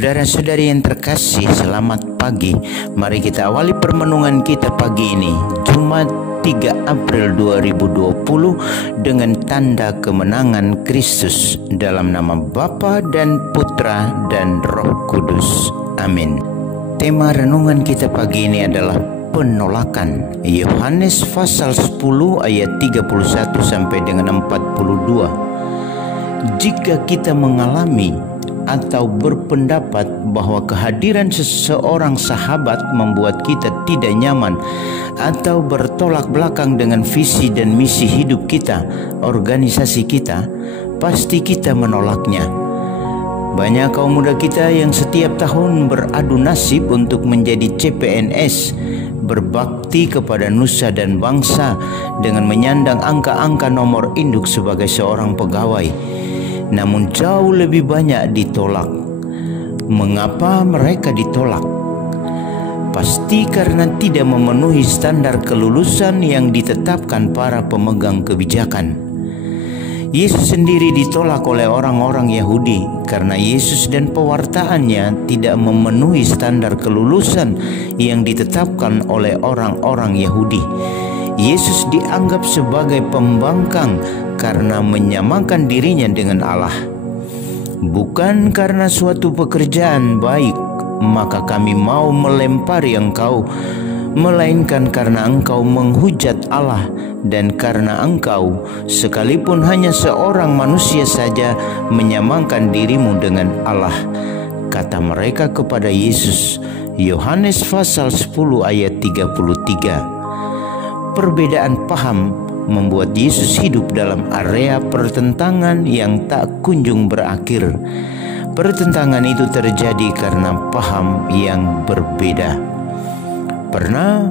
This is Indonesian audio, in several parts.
Saudara-saudari yang terkasih, selamat pagi. Mari kita awali permenungan kita pagi ini, Jumat 3 April 2020, dengan tanda kemenangan Kristus, dalam nama Bapa dan Putra dan Roh Kudus. Amin. Tema renungan kita pagi ini adalah penolakan. Yohanes pasal 10 ayat 31 sampai dengan 42. Jika kita mengalami atau berpendapat bahwa kehadiran seseorang sahabat membuat kita tidak nyaman atau bertolak belakang dengan visi dan misi hidup kita, organisasi kita, pasti kita menolaknya. Banyak kaum muda kita yang setiap tahun beradu nasib untuk menjadi CPNS, berbakti kepada nusa dan bangsa dengan menyandang angka-angka nomor induk sebagai seorang pegawai. Namun jauh lebih banyak ditolak. Mengapa mereka ditolak? Pasti karena tidak memenuhi standar kelulusan yang ditetapkan para pemegang kebijakan. Yesus sendiri ditolak oleh orang-orang Yahudi karena Yesus dan pewartaannya tidak memenuhi standar kelulusan yang ditetapkan oleh orang-orang Yahudi. Yesus dianggap sebagai pembangkang karena menyamakan dirinya dengan Allah. Bukan karena suatu pekerjaan baik maka kami mau melempari engkau, melainkan karena engkau menghujat Allah dan karena engkau sekalipun hanya seorang manusia saja menyamakan dirimu dengan Allah, kata mereka kepada Yesus. Yohanes pasal 10 ayat 33. Perbedaan paham membuat Yesus hidup dalam area pertentangan yang tak kunjung berakhir. Pertentangan itu terjadi karena paham yang berbeda. Pernah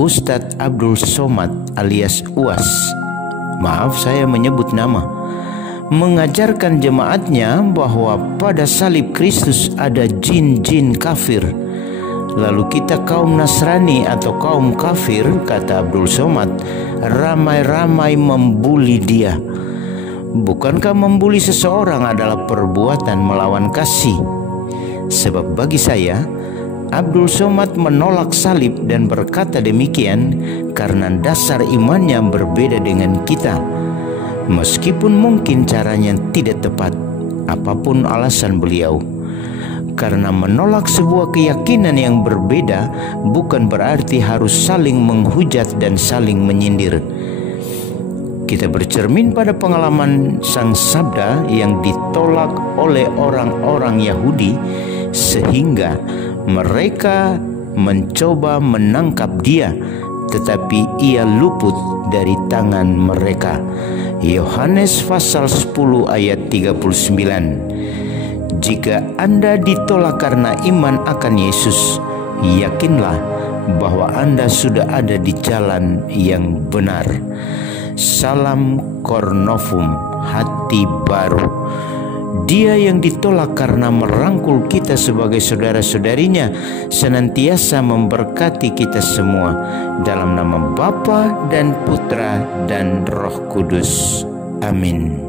Ustadz Abdul Somad alias UAS, maaf saya menyebut nama, mengajarkan jemaatnya bahwa pada salib Kristus ada jin-jin kafir. Lalu kita kaum Nasrani atau kaum kafir, kata Abdul Somad, ramai-ramai membuli dia. Bukankah membuli seseorang adalah perbuatan melawan kasih? Sebab bagi saya, Abdul Somad menolak salib dan berkata demikian karena dasar imannya berbeda dengan kita. Meskipun mungkin caranya tidak tepat, apapun alasan beliau. Karena menolak sebuah keyakinan yang berbeda bukan berarti harus saling menghujat dan saling menyindir. Kita bercermin pada pengalaman Sang Sabda yang ditolak oleh orang-orang Yahudi sehingga mereka mencoba menangkap dia, tetapi ia luput dari tangan mereka. Yohanes pasal 10 ayat 39. Jika Anda ditolak karena iman akan Yesus, yakinlah bahwa Anda sudah ada di jalan yang benar. Salam Cornovum, hati baru. Dia yang ditolak karena merangkul kita sebagai saudara-saudarinya senantiasa memberkati kita semua, dalam nama Bapa dan Putra dan Roh Kudus. Amin.